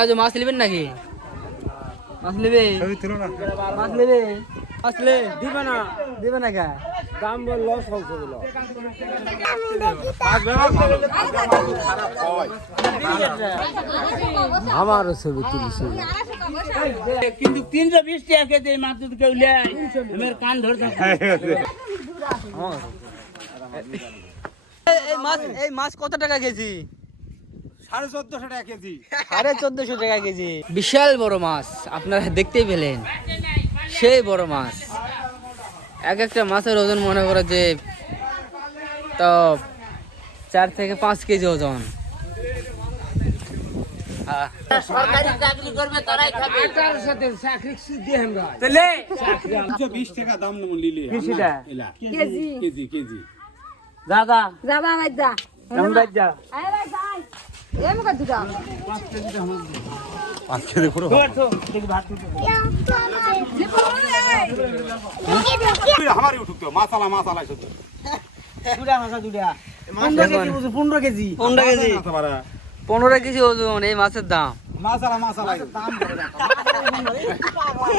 আজ মাছ নেবেন নাকি? মাছ নেবে? মাছ নেবে? আসলে দিবে না, দিবে না কা দাম লস হচ্ছে বলো। আমারও ছবি তুলিস কিন্তু 320 টাকা কেজি মাত্র কেউ লেয় আমার কান ধরছে। এই মাছ কত টাকা কেজি? 1450 টাকা কেজি। 1450 টাকা কেজি। বিশাল বড় মাছ, আপনারা দেখতেই পেলেন, সেই বড় মাছ। এক একটা মাছের ওজন মনে করে যে তো 4 থেকে 5 কেজি ওজন। সরকারি চাকরি করবে তারাই খাবে। এটার সাথে চাকরি দিয়ে আমরা তাহলে 120 টাকা দাম নেব লিলে। কিসিটা? KG KG KG. দাদা যাবা ভাই যা কেমন ভাই যা আরে ভাই যাই এম কত দাও 5 কেজি দাম। 5 কেজি পুরো আমারই উঠুক তো মাছালা মাছালা শুধু দুটা মাছা দুটা 15 কেজি 15 কেজি ওজন এই মাছের দাম। মাছালা মাছালা দাম ধরে রাখা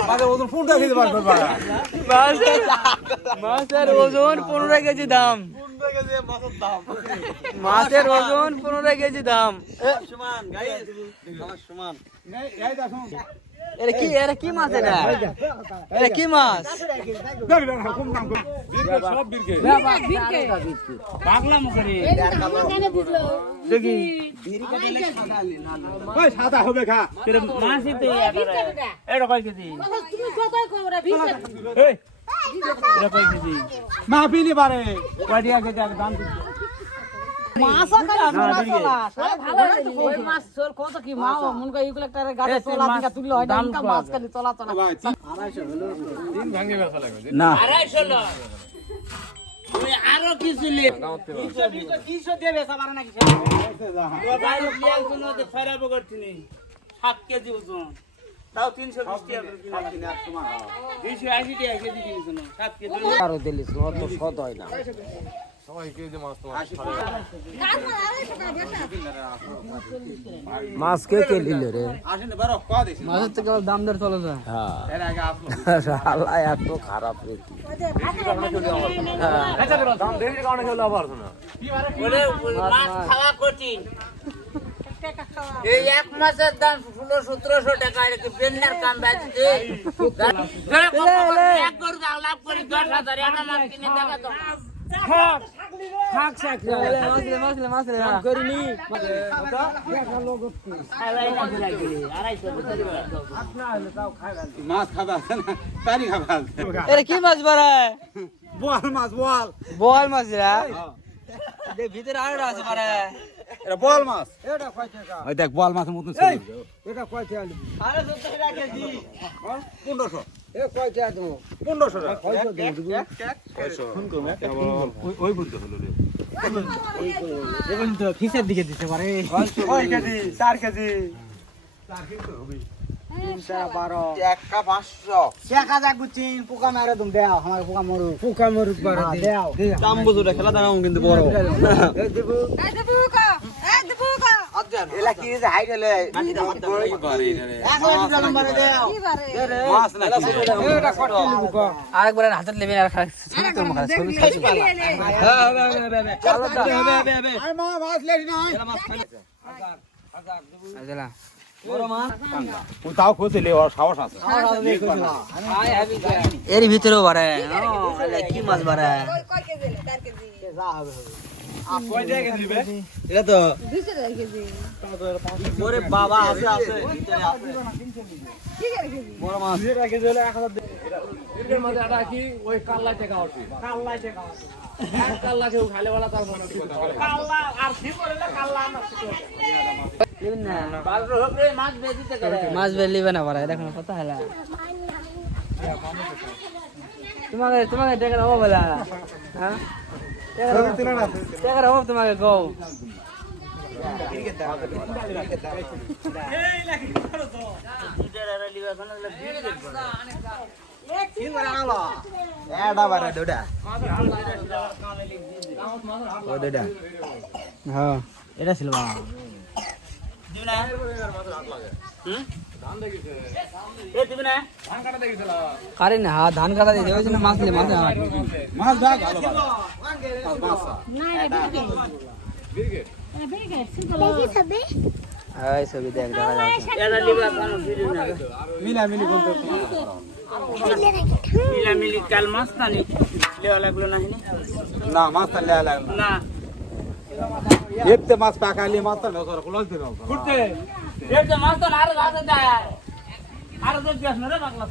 মাছের ওজন 15 কেজি বার করবা। মাছের ওজন 15 কেজি দাম। 15 কেজি মাছের দাম। মাছের ওজন 15 কেজি দাম। সমান গাইস আমার সমান এই দেখুন এরা কি মাছ? এটা কি মাছ? কম দাম কর সব বিরকে পাগলা মুখে দেখি বিড়ি কাটলে সাদা না ওই সাদা হবে খা মাছই তো এটা কয় কেজি? তুমি কত খবর ভিড় এই এটা কয় কেজি? মাপিনি পারে কয় টাকা কেজি দাম? মাছ কাটা চলা সব ভালো ওই মাছ চল কত কি মাও মন কই এগুলা একটা গাড়ি চলা দিকা তুললে হয় না ইনকাম মাছ কালি চলা চলা ভাই 250 হলো দিন ভাঙে বেচা লাগবে না 250 লো তুমি আরো কিছু লে 220 দিয়ে বেচা পারে নাকি? ও ভাই লিয়াল কোন দে ফেরাবো করছিনি 7 কেজি ওজন তাও 320 টাকা কিনা 280 টাকা কেজি কিনেছ না 7 কেজি আরো দিলিস তো সদ হয় না মাছ কে কে দিল রে? আসেন বারো কয়া দিছি মাছের তো কেবল দাম দর চলে যায়। এর আগে আসলো শালা এত খারাপ রে কি দাম দেরি কারণে কেউ লাভ আসে না ওরে মাছ খাওয়া কঠিন। এই এক মাছের দাম 1600-1700 টাকা। এটা কি বেন্নার কাম বাজছে? এক গরু লাভ করি 10,000 এটা মাছ কিনে টাকা তো মাছ খাবে আছে না পানি খাবে আছে কি মাছ বাড়ায়? বোয়াল মাছ বোয়াল বল মাছ ভিতরে আরো আছে বাড়ায়। এটা বোয়াল মাছ এটা কয় টাকা? ওই দেখ বোয়াল মাছের মতন ছিল এটা কয় টাকা? আরে 17 টাকা কেজি। 1500 এ কয় টাকা দেবো? 1500 টাকা কয়শো দেবো? ফোন করবে ওই বলতে হলো রে এখন তো খিসের দিকে দিতে পারে। কয় কেজি 4 কেজি 312 টাকা 500 টাকা যা গুচিন পোকা মারে তুমি দাও আমার পোকা মরু পোকা মরু পারে দাও দাম বুঝুটা খেলা দাও কিন্তু বড় এই দেবো এই দেবু কা এই দেবু কা এলা কি যে হাই গেলে কি বারে মাছ না এটা কত নিবো কো আরেকবার হাতে নেবেন আর ছবি তোর মুখে ছবি খাইছি পালা। আই মা মাছ লেই নাই আজলা ও তাও খোঁজলে ওর সাহস আছে এর ভিতরেও বাড়ে কি মাছ বাড়ে? কয় কেজি 4 কেজি কয় টাকা দিবে এটা তো 200 কেজি ওরে বাবা আছে আছে কি কেজি বড় মাছ এর মধ্যে এটা কি ওই কাল্লা টাকা আছে কাল্লা টাকা আছে কাল্লা কেউ খালে वाला তার মনে কাল্লা আর কি করলে কাল্লা না মাছ বেলিবে না পারে দেখো কত হলা তোমাকে টাকার অভাব হলা হ্যাঁ টাকার অভাব তোমাকে কও এটা বারে দুটা ও দুটা হ্যাঁ এটা ছিল দিবি না হুম এ দিবি না আরে না ধান কাটা দিয়ে ওই জন্য মাছ দিলে মাছ মাছ দাও ভালো এই ছবি দেখ দেখা যাচ্ছে এরা লিবা কোন ফিরে না মিলা মিলি বলতে মিলা মিলি কাল মাছ টানি লেওয়া লাগলো না না মাছ তাহলে লাগলো না এতে মাছ পাকালি মাছ তাহলে ওরা কুলাল দিবে ঘুরতে এতে মাছ তো আর আছে যায় আর তো গ্যাস না রে পাগলা